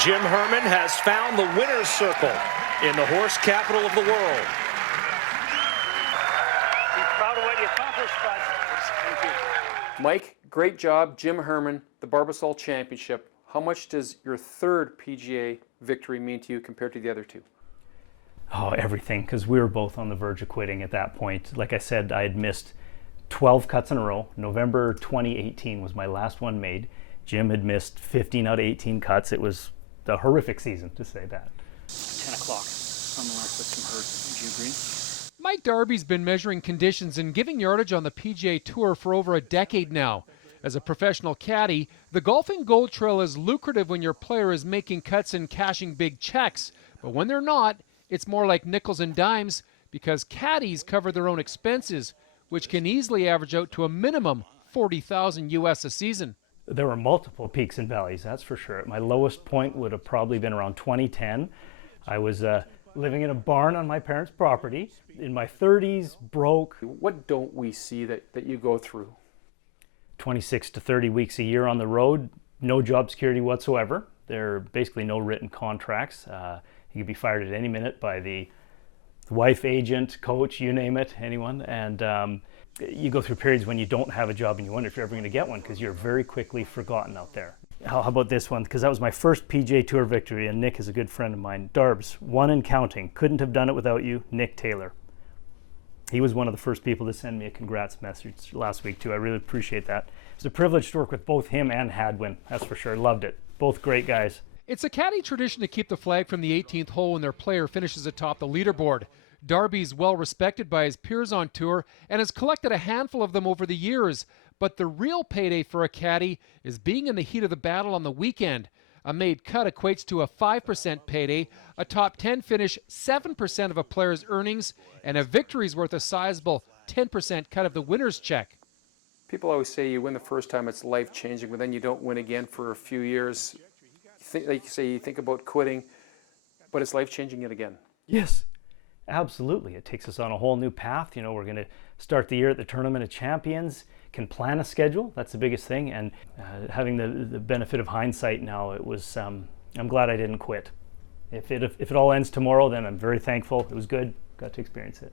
Jim Herman has found the winner's circle in the horse capital of the world. Be proud of what you accomplished, bud. Thank you. Mike, great job. Jim Herman, the Barbasol Championship. How much does your third PGA victory mean to you compared to the other two? Oh, everything, because we were both on the verge of quitting at that point. Like I said, I had missed 12 cuts in a row. November 2018 was my last one made. Jim had missed 15 out of 18 cuts. It was a horrific season, to say that. 10 o'clock on the last with some hurt. Would you agree? Mike Darby's been measuring conditions and giving yardage on the PGA Tour for over a decade now. As a professional caddy, the golfing gold trail is lucrative when your player is making cuts and cashing big checks. But when they're not, it's more like nickels and dimes because caddies cover their own expenses, which can easily average out to a minimum $40,000 US a season. There were multiple peaks and valleys, that's for sure. My lowest point would have probably been around 2010. I was living in a barn on my parents' property, in my 30s, broke. What don't we see that you go through? 26 to 30 weeks a year on the road, no job security whatsoever. There are basically no written contracts. You could be fired at any minute by the wife, agent, coach, you name it, anyone. And you go through periods when you don't have a job and you wonder if you're ever going to get one because you're very quickly forgotten out there. How about this one? Because that was my first PGA Tour victory, and Nick is a good friend of mine. Darbs, one and counting. Couldn't have done it without you, Nick Taylor. He was one of the first people to send me a congrats message last week, too. I really appreciate that. It was a privilege to work with both him and Hadwin, that's for sure. Loved it. Both great guys. It's a caddy tradition to keep the flag from the 18th hole when their player finishes atop the leaderboard. Darby's well respected by his peers on tour and has collected a handful of them over the years. But the real payday for a caddy is being in the heat of the battle on the weekend. A made cut equates to a 5% payday, a top 10 finish 7% of a player's earnings, and a victory's worth a sizable 10% cut of the winner's check. People always say you win the first time, it's life-changing, but then you don't win again for a few years. Like you say, you think about quitting, but it's life-changing yet again. Yes, absolutely. It takes us on a whole new path. You know, we're going to start the year at the Tournament of Champions, can plan a schedule. That's the biggest thing. And having the benefit of hindsight now, it was, I'm glad I didn't quit. If it all ends tomorrow, then I'm very thankful. It was good. Got to experience it.